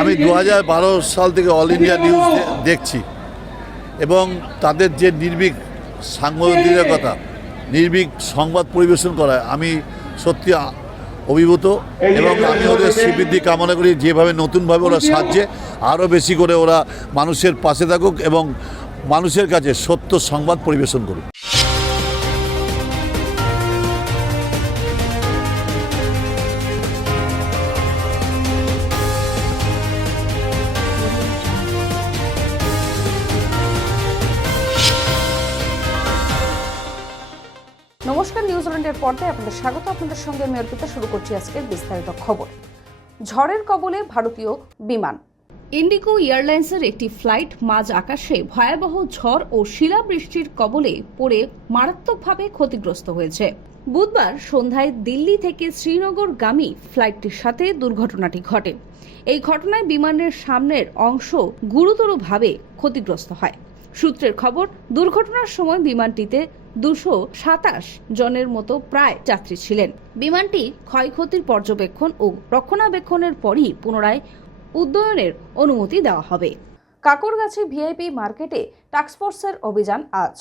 আমি দু হাজার বারো সাল থেকে অল ইন্ডিয়া নিউজ দেখছি। এবং তাদের যে নির্ভীক কথা, নির্ভীক সংবাদ পরিবেশন করায় আমি সত্যি অভিভূত এবং আমি ওদের শ্রীবৃদ্ধি কামনা করি, যেভাবে নতুনভাবে ওরা সাজছে, আরও বেশি করে ওরা মানুষের পাশে থাকুক এবং মানুষের কাছে সত্য সংবাদ পরিবেশন করুক। নমস্কার নিউজিল্যান্ডের পর্দায় আপনাদের স্বাগত। আপনাদের সঙ্গে আমি অর্পিতা, শুরু করছি আজকের বিস্তারিত খবর। ঝড়ের কবলে ভারতীয় বিমান। ইন্ডিগো এয়ারলাইন্সের একটি ফ্লাইট মাঝ আকাশে ভয়াবহ ঝড় ও শিলাবৃষ্টির কবলে পড়ে মারাত্মকভাবে ক্ষতিগ্রস্ত হয়েছে। বুধবার সন্ধ্যায় দিল্লি থেকে শ্রীনগরগামী ফ্লাইটটির সাথে দুর্ঘটনাটি ঘটে। এই ঘটনায় বিমানের সামনের অংশ গুরুতরভাবে ক্ষতিগ্রস্ত হয়। সূত্রের খবর, দুর্ঘটনার সময় বিমানটিতে দুশো সাতাশ জনের মতো প্রায় যাত্রী ছিলেন। বিমানটি ক্ষয়ক্ষতির পর্যবেক্ষণ ও রক্ষণাবেক্ষণের পরই পুনরায় উদ্যয়নের অনুমতি দেওয়া হবে। কাকরগাছি ভিআইপি মার্কেটে টাস্কফোর্সের অভিযান আজ।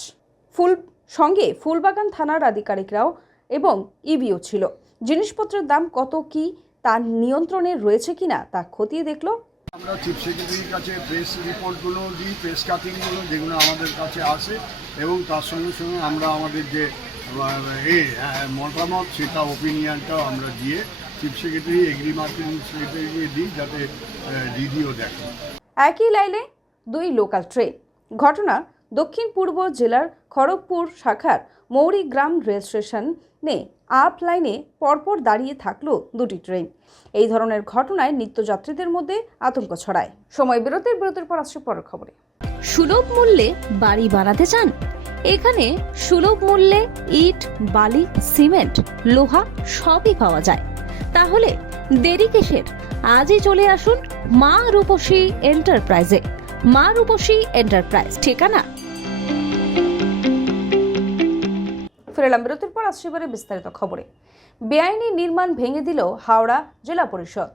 ফুল সঙ্গে ফুলবাগান থানার আধিকারিকরাও এবং ইবিও ছিল। জিনিসপত্রের দাম কত কি, তার নিয়ন্ত্রণে রয়েছে কিনা তা খতিয়ে দেখল আমরা চিফ সেক্রেটারির কাছে প্রেস রিপোর্টগুলো দিই প্রেস কাটিংগুলো যেগুলো আমাদের কাছে আসে এবং তার সঙ্গে সঙ্গে আমরা আমাদের যে এ মতামত সেটা ওপিনিয়নটাও আমরা দিয়ে চিফ সেক্রেটারি এগ্রি মার্কেটিং সেক্রেটারিকে দিই যাতে রিডিও দেখে। একই লাইনে দুই লোকাল ট্রেন ঘটনা দক্ষিণ পূর্ব জেলার খড়গপুর শাখার মৌরিগ্রাম রেল স্টেশনে আপ লাইনে পরপর দাঁড়িয়ে থাকল দুটি ট্রেন। এই ধরনের ঘটনায় নিত্যযাত্রীদের মধ্যে আতঙ্ক ছড়ায়। সময় বিরতির বিরতির পর আসছে পরের খবরে। সুলভ মূল্যে বাড়ি বানাতে চান? এখানে সুলভ মূল্যে ইট, বালি, সিমেন্ট, লোহা সবই পাওয়া যায়। তাহলে দেরি কিসের? আজই চলে আসুন মা রূপসী এন্টারপ্রাইজে। মা রূপসী এন্টারপ্রাইজ ঠিকানা। ফিরে এলাম বিরতির পর আসছে এবারে বিস্তারিত খবরে। বেআইনি নির্মাণ ভেঙে দিল হাওড়া জেলা পরিষদ।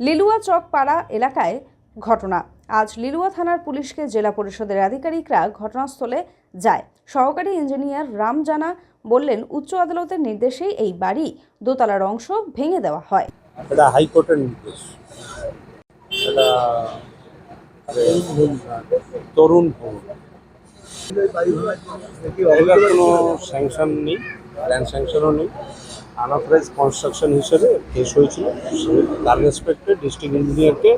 লিলুয়া চক পাড়া এলাকায় ঘটনা। আজ লিলুয়া থানার পুলিশকে জেলা পরিষদের আধিকারিকরা ঘটনাস্থলে যায়। সহকারী ইঞ্জিনিয়ার রাম জানা বললেন উচ্চ আদালতের নির্দেশেই এই বাড়ি দোতলার অংশ ভেঙে দেওয়া হয়। এটা হাইকোর্টের নির্দেশ। এটা তরুণ ভবন এটার কোনো স্যাংশন নেই প্ল্যান স্যাংশনও নেই। আনঅথরাইজ কনস্ট্রাকশন হিসেবে কেস হয়েছিল। তার রেসপেক্টে ডিস্ট্রিক্ট ইঞ্জিনিয়ারকে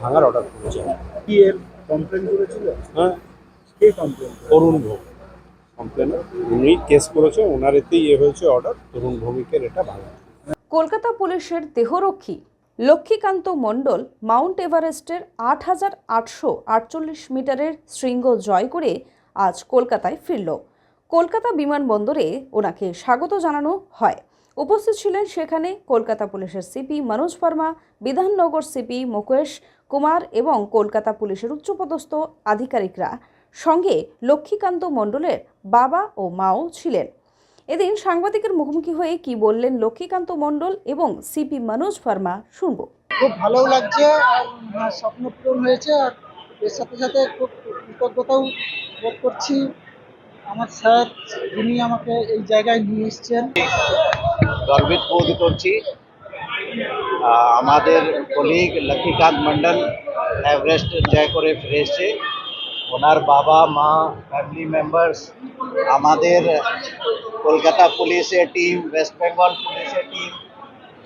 ভাঙার অর্ডার করেছে। কি এর কমপ্লেন করেছিল? হ্যাঁ। কে কমপ্লেন তরুণ ভৌমিক। কমপ্লেন উনি কেস করেছে ওনার এতেই ইয়ে হয়েছে অর্ডার তরুণ ভৌমিকের এটা ভাঙা। কলকাতা পুলিশের দেহরক্ষী লক্ষ্মীকান্ত মণ্ডল মাউন্ট এভারেস্টের আট হাজার আটশো আটচল্লিশ মিটারের শৃঙ্গ জয় করে আজ কলকাতায় ফিরল। কলকাতা বিমানবন্দরে ওনাকে স্বাগত জানানো হয়। উপস্থিত ছিলেন সেখানে কলকাতা পুলিশের সিপি মনোজ ভার্মা বিধাননগর সিপি মুকেশ কুমার এবং কলকাতা পুলিশের উচ্চপদস্থ আধিকারিকরা। সঙ্গে লক্ষ্মীকান্ত মণ্ডলের বাবা ও মাও ছিলেন। এদিন সাংবাদিকের মুখোমুখি হয়ে কি বললেন লক্ষ্মীকান্ত মণ্ডল এবং সিপি মনোজ ভার্মা শুনব। খুব ভালো লাগছে আর স্বপ্ন পূরণ হয়েছে আর এর সাথে সাথে খুব কৃতজ্ঞতাও বোধ করছি। আমার স্যার যিনি আমাকে এই জায়গায় নিয়ে এসছেন। গর্বিত বোধ করছি। আহ, আমাদের কলিগ লক্ষ্মীকান্ত মন্ডল এভারেস্ট জয় করে ফিরে এসছে। ওনার বাবা মা ফ্যামিলি মেম্বার্স আমাদের কলকাতা পুলিশের টিম ওয়েস্ট বেঙ্গল পুলিশের টিম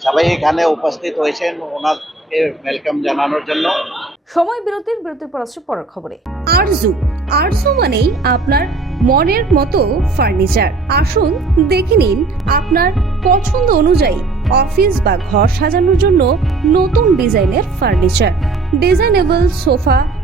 সবাই এখানে উপস্থিত হয়েছেন ওনাকে ওয়েলকাম জানানোর জন্য। সময় বিরতির বিরতির পর আসছে পরের খবরে। আরজু আরজু মানেই আপনার মনের মতো ফার্নিচার আসুন দেখে নিন আপনার পছন্দ অনুযায়ী অফিস বা ঘর সাজানোর জন্য নতুন ডিজাইনের furniture designable sofa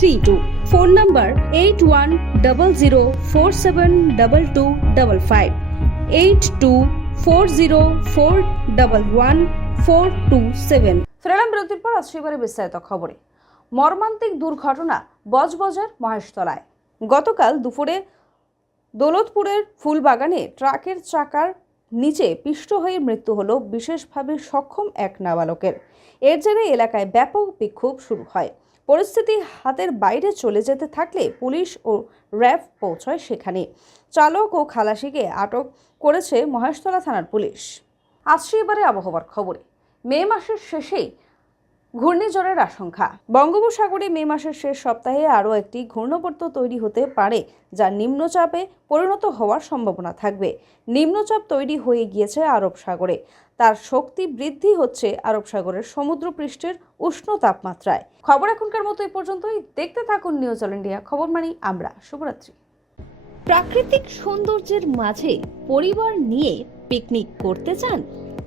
three two phone number eight one double zero four seven double two double five eight two four zero four double one four two seven ফেরালাম বিরতির পর আসছে এবারে বিস্তারিত খবরে মর্মান্তিক দুর্ঘটনা বজবজার মহেশতলায় গতকাল দুপুরে দৌলতপুরের ফুলবাগানে ট্রাকের চাকার নিচে পিষ্ট হয়ে মৃত্যু হলো বিশেষভাবে সক্ষম এক নাবালকের এর জেরে এলাকায় ব্যাপক বিক্ষোভ শুরু হয় পরিস্থিতি হাতের বাইরে চলে যেতে থাকলে পুলিশ ও র্যাব পৌঁছয় সেখানে। চালক ও খালাসিকে আটক করেছে মহেশতলা থানার পুলিশ। আসছে এবারে আবহাওয়ার খবরে। মে মাসের শেষেই ঘূর্ণিঝড়ের আশঙ্কা। বঙ্গোপসাগরে মে মাসের শেষ সপ্তাহে আরও একটি ঘূর্ণবর্ত তৈরি হতে পারে, যা নিম্নচাপে পরিণত হওয়ার সম্ভাবনা থাকবে। নিম্নচাপ তৈরি হয়ে গিয়েছে আরব সাগরে। তার শক্তি বৃদ্ধি হচ্ছে আরব সাগরের সমুদ্রপৃষ্ঠের উষ্ণ তাপমাত্রায়। খবর এখনকার মতো এই পর্যন্তই। দেখতে থাকুন নিউজ অল ইন্ডিয়া খবর মানি আমরা। শুভরাত্রি। প্রাকৃতিক সৌন্দর্যের মাঝে পরিবার নিয়ে পিকনিক করতে চান?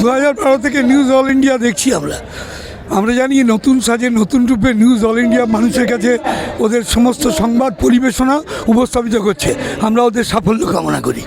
দু হাজার বারো থেকে নিউজ অল ইন্ডিয়া দেখছি আমরা। আমরা জানি নতুন সাজে নতুন রূপে নিউজ অল ইন্ডিয়া মানুষের কাছে ওদের সমস্ত সংবাদ পরিবেশনা উপস্থাপিত করছে। আমরা ওদের সাফল্য কামনা করি।